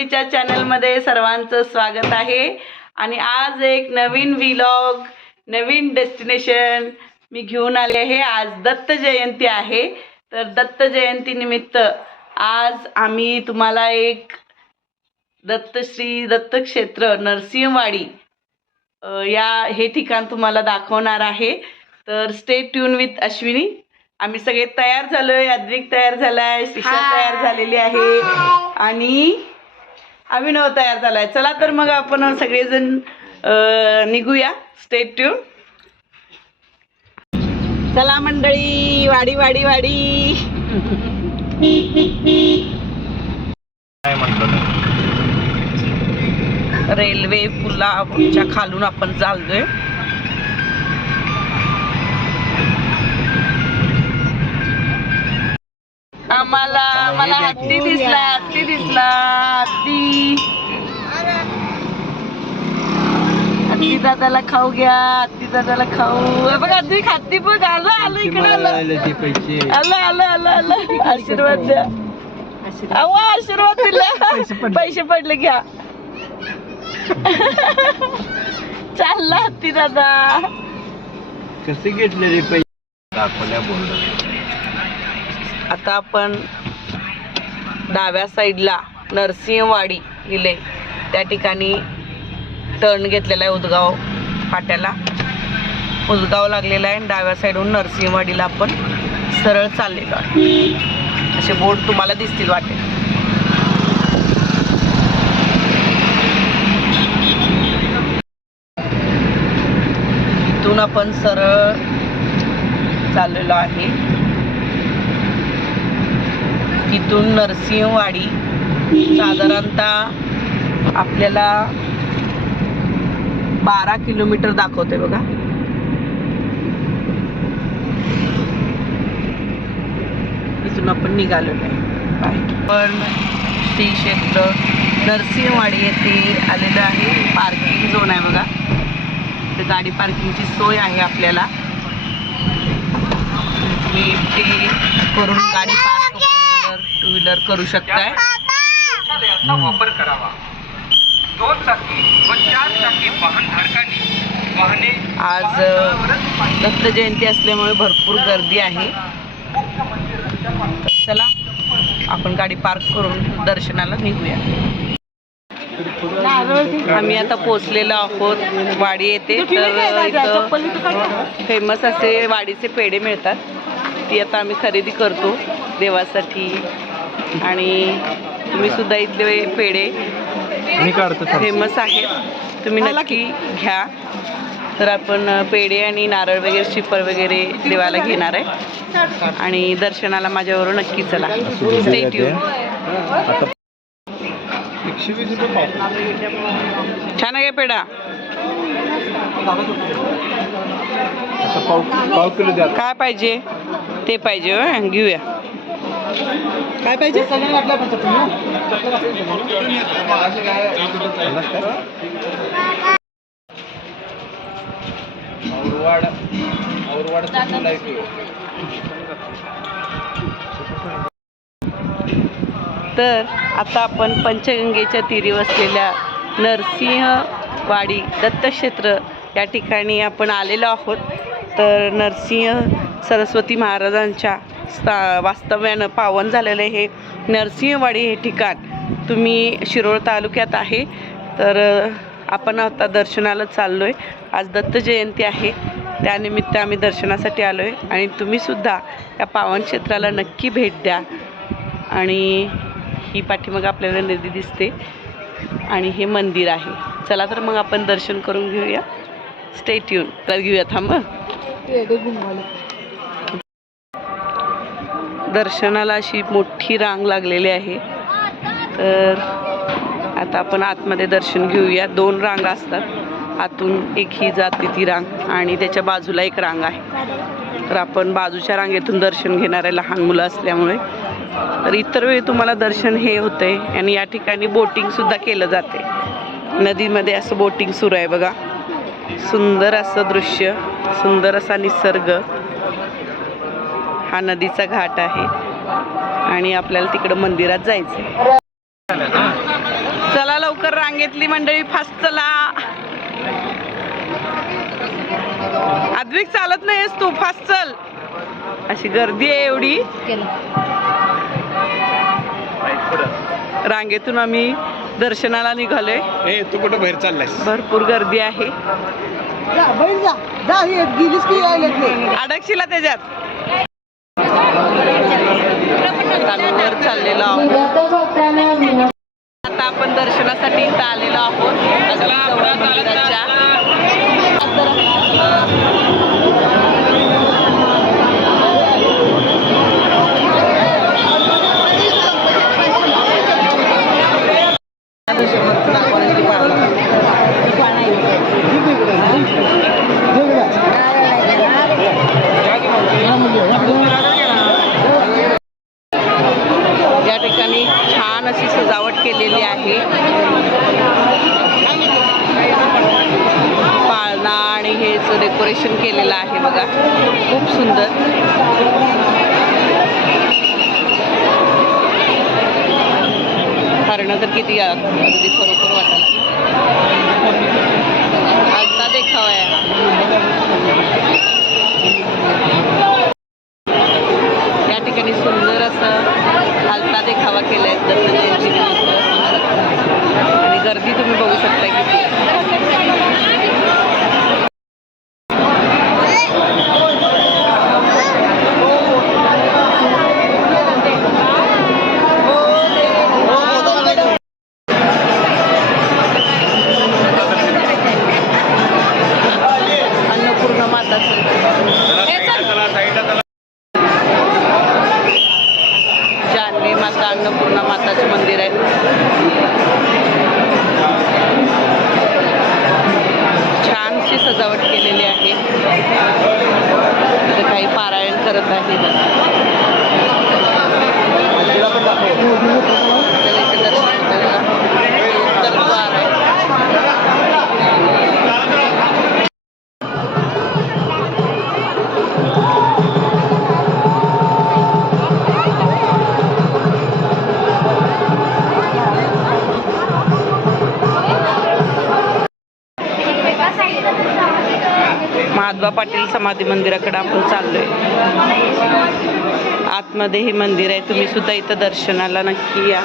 अश्विनीच्या चॅनलमध्ये सर्वांचं स्वागत आहे. आणि आज एक नवीन व्लॉग नवीन डेस्टिनेशन मी घेऊन आले आहे. आज दत्त जयंती आहे. तर दत्त जयंतीनिमित्त आज आम्ही तुम्हाला एक दत्त श्री दत्त क्षेत्र नरसिंहवाडी या हे ठिकाण तुम्हाला दाखवणार आहे. तर स्टे ट्यून विथ अश्विनी. आम्ही सगळे तयार झालोय अद्विक तयार झालाय शिक्षा तयार झालेली आहे. आणि अभिनव तयार झालाय. चला तर मग आपण सगळेजण निघूया. स्टे ट्यून चला मंडळी वाडी वाडी वाडी. रेल्वे पुलाच्या खालून आपण चाललोय. आम्हाला मला हत्ती दिसला हत्ती दिसला हत्ती. हत्ती दादाला खाऊ घ्या हत्ती दादाला खाऊ. हे बघ हत्ती हत्ती बघ आलं आलं इकडे आलं. आलं आलं आलं आलं आशीर्वाद द्या. अहो आशीर्वाद दिला. पैसे पडले. घ्या. चालला हत्ती दादा. कसे घेतले रे पैसे? दाखवल्या बोललो आता आपण डाव्या साईडला नरसिंहवाडी लिहिले त्या ठिकाणी टर्न घेतलेला आहे उदगाव फाट्याला. उदगाव लागलेला आहे आणि डाव्या साईडहून नरसिंहवाडीला आपण सरळ चाललेलो आहे. असे बोर्ड तुम्हाला दिसतील वाटेल इथून आपण सरळ चाललेलो आहे. तिथून नरसिंहवाडी साधारणतः आपल्याला बारा किलोमीटर दाखवते बघा. इथून आपण निघालेलो आहे. पण श्री क्षेत्र नरसिंहवाडी येथे आलेलं आहे. पार्किंग झोन आहे बघा. इथे गाडी पार्किंगची सोय आहे आपल्याला. तुम्ही ते करून गाडी पार्क टू व्हीलर करू शकताय. याचा वापर करावा. दोन चाकी व चार चाकी वाहन धारकांनी वाहने आज दत्त जयंती असल्यामुळे भरपूर गर्दी आहे. तर चला आपण गाडी पार्क करून दर्शनाला निघूया. आम्ही आता पोचलेलो आहोत वाडी येथे. तर इथं फेमस असे वाडीचे पेढे मिळतात. ती आता आम्ही खरेदी करतो देवासाठी. आणि तुम्ही सुद्धा इथले पेढे मी काढतो फेमस आहेत. तुम्ही नक्की घ्या. तर आपण पेढे आणि नारळ वगैरे शिपर वगैरे देवाला घेणार आहे. आणि दर्शनाला माझ्याबरोबर नक्की चला. स्टेट यू छान आहे का पेढा? काय पाहिजे? ते पाहिजे? घेऊया. काय पाहिजे? औरवाड औरवाड तर आता आपण पंचगंगेच्या तीरी वसलेल्या नरसिंहवाडी दत्तक्षेत्र या ठिकाणी आपण आलेलो आहोत. तर नरसिंह सरस्वती महाराजांच्या स्था वास्तव्यानं पावन झालेलं हे नरसिंहवाडी हे ठिकाण. तुम्ही शिरोळ तालुक्यात आहे. तर आपण आता दर्शनाला चाललो आहे आज दत्त जयंती आहे. त्यानिमित्त आम्ही दर्शनासाठी आलो आहे आणि तुम्हीसुद्धा या पावन क्षेत्राला नक्की भेट द्या. आणि ही पाठीमाग आपल्याला नदी दिसते. आणि हे मंदिर आहे. चला तर मग आपण दर्शन करून घेऊया. स्टेट येऊन तर घेऊया थांब हं. दर्शनाला अशी मोठी रांग लागलेली आहे. तर आता आपण आतमध्ये दर्शन घेऊया. दोन रांगा असतात. आतून एक ही जाते ती रांग आणि त्याच्या बाजूला एक रांग आहे. तर आपण बाजूच्या रांगेतून दर्शन घेणार आहे लहान मुलं असल्यामुळे. तर इतर वेळी तुम्हाला दर्शन हे होते आणि या ठिकाणी बोटिंगसुद्धा केलं जाते. नदीमध्ये असं बोटिंग सुरू आहे बघा. सुंदर असं दृश्य सुंदर असा निसर्ग. हा नदीचा घाट आहे. आणि आपल्याला तिकडं मंदिरात जायचं आहे रांगेतली मंडळी फास्ट चला. अद्विक चालत नाहीस तू फास्ट चल. अशी गर्दी आहे एवढी. रांगेतून आम्ही दर्शनाला निघालोय. ए तू कुठं बाहेर चाललायस? भरपूर गर्दी आहे. अडकशीला त्याच्यात आता आम्ही वर चाललेलो आहोत. आता आपण दर्शनासाठी इथं आलेलो आहोत. मंदिराच्या डेकोरेशन केलेलं आहे बघा. खूप सुंदर. हरणं तर किती अगदी खरोखर वाटायला. अगदा देखावा या ठिकाणी सुंदर असं हलता देखावा केलाय दत्त जयंती आणि गर्दी तुम्ही बघू शकता किती. महात्मा पाटील समाधी मंदिराकडे आपण चाललोय. आतमध्ये हे मंदिर आहे तुम्ही सुद्धा इथं दर्शनाला नक्की या.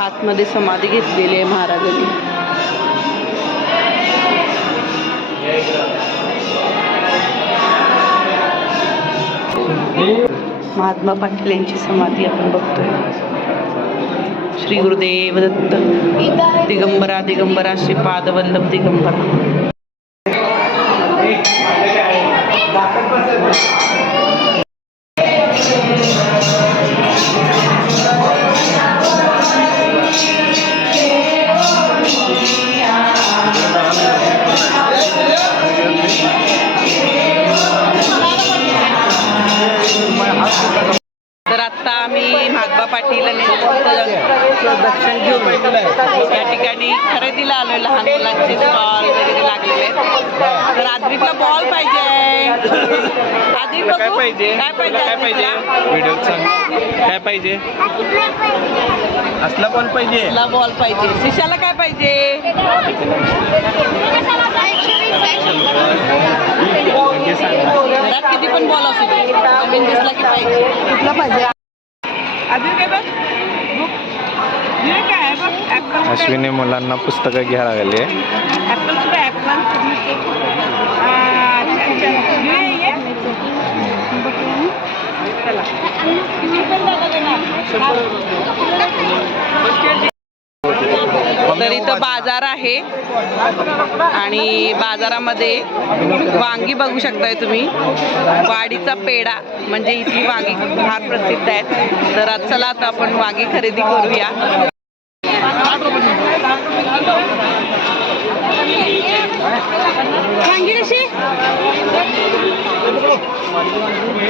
आतमध्ये समाधी घेतलेली आहे महाराजांनी. महात्मा पाटील यांची समाधी आपण बघतोय. श्री गुरुदेव दत्त दिगंबरा दिगंबरा श्रीपाद वल्लभ दिगंबरा दर्शन घेऊन या ठिकाणी खरेदीला आलोय लहान मुलांचे स्टॉल वगैरे लागलेले आहेत. तर आद्रिकला बॉल पाहिजे. आद्रिक काय पाहिजे? काय पाहिजे? व्हिडिओ सांग. काय पाहिजे? असला बॉल पाहिजे. तुला बॉल पाहिजे. शिशाला काय पाहिजे? किती पण बॉल असू दे. नवीन दिसला की पाहिजे. कुठला पाहिजे? अजून काय बघ बुक हे काय आहे बघ ॲपल अश्विनी मुलांना पुस्तकं घ्यायला लागले तर इथं बाजार आहे. आणि बाजारामध्ये वांगी बघू शकताय तुम्ही. वाडीचा पेढा म्हणजे इथली वांगी फार प्रसिद्ध आहेत. तर आज चला आता आपण वांगी खरेदी करूया वांगी कशी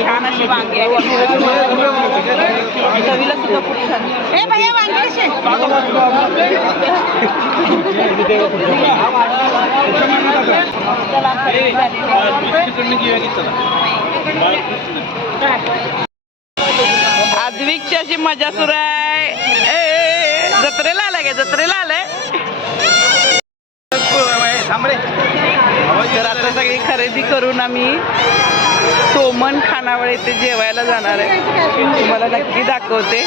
छान अशी वांगी आहे चवीला सुद्धा खूप छान ए भैया वांगी कशी आद्विकची अशी मजा सुरू आहे जत्रेला आलाय का? जत्रेला आलाय? तर आता सगळी खरेदी करून आम्ही मन खानावळ येथे जेवायला जाणार आहे. तुम्हाला नक्की दाखवते.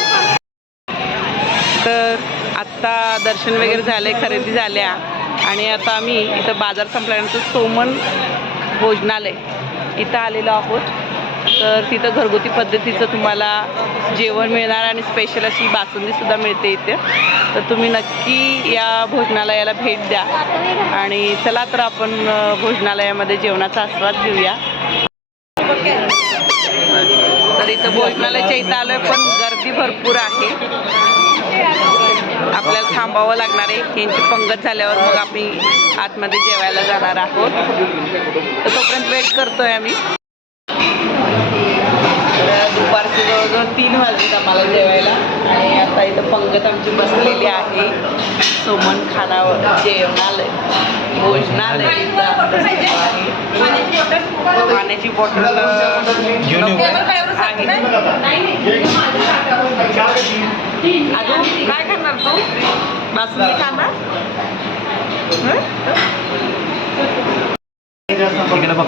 तर आत्ता दर्शन वगैरे झाले खरेदी झाल्या. आणि आता आम्ही इथं बाजार संपल्यानंतर सोमन भोजनालय इथं आलेलो आहोत. तर तिथं घरगुती पद्धतीचं तुम्हाला जेवण मिळणार आणि स्पेशल अशी बासुंदीसुद्धा मिळते इथे. तर तुम्ही नक्की या भोजनालयाला भेट द्या. आणि चला तर आपण भोजनालयामध्ये जेवणाचा आस्वाद घेऊया. तर इथं भोजनालयाच्या इथं आलोय पण गर्दी भरपूर आहे. आपल्याला थांबावं लागणार आहे. यांची पंगत झाल्यावर मग आम्ही आतमध्ये जेवायला जाणार आहोत. तर तोपर्यंत वेट करतोय आम्ही. दुपारचे जवळजवळ तीन वाजलेत आम्हाला जेवायला. आता इथं पंगत आमची बसलेली आहे. सोमन खानावर जेवणालय. भोजनालय आहे. पाण्याची बॉटल? अजून काय करणार तू बासुंदी खाणार? इकडे बघ.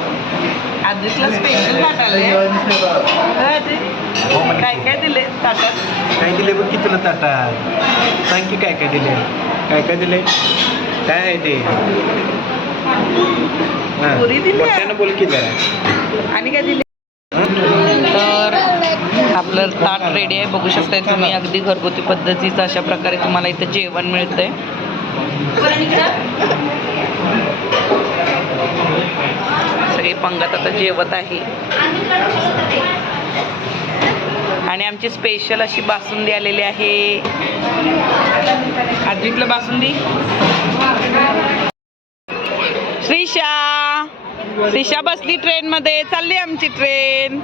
आदितला स्पेशल ताट आले काय काय दिले ताटात? काय दिले बघ की तुला ताटात? सांग की काय काय दिले? काय काय दिले? काय आहे ते? हा. पुरी दिली बोल की जरा. आणि काय दिले? तर आपलं ताट रेडी आहे. बघू शकताय तुम्ही अगदी घरगुती पद्धतीचं अशा प्रकारे तुम्हाला इथं जेवण मिळतंय सगळी पंगत आता जेवत आहे. आणि आमची स्पेशल अशी बासुंदी आलेली आहे. आद्विकला बासुंदी? श्रीशा! श्रीशा बसली ट्रेन मध्ये चालली आमची ट्रेन.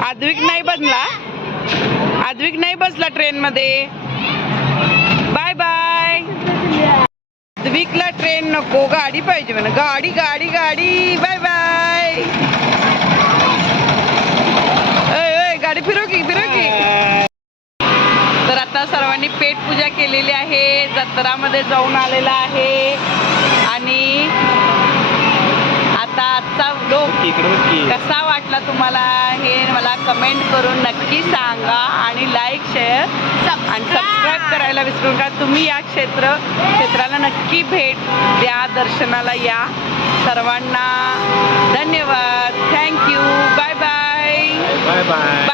आद्विक नाही बनला आद्विक नाही बसला ट्रेन मध्ये आद्विकला ट्रेन नको. गाडी पाहिजे म्हणा. गाडी गाडी गाडी. बाय बाय गाडी फिरव की फिरव की तर आता सर्वांनी पेट पूजा केलेली आहे. जत्रामध्ये जाऊन आलेला आहे. आणि आता आजचा व्लॉग इकडे बघ की. कसा वाटला तुम्हाला हे मला कमेंट करून नक्की सांगा आणि लाईक शेअर आणि सबस्क्राईब करायला विसरू नका. तुम्ही या क्षेत्र क्षेत्राला नक्की भेट द्या दर्शनाला या. सर्वांना धन्यवाद. Thank you bye bye bye bye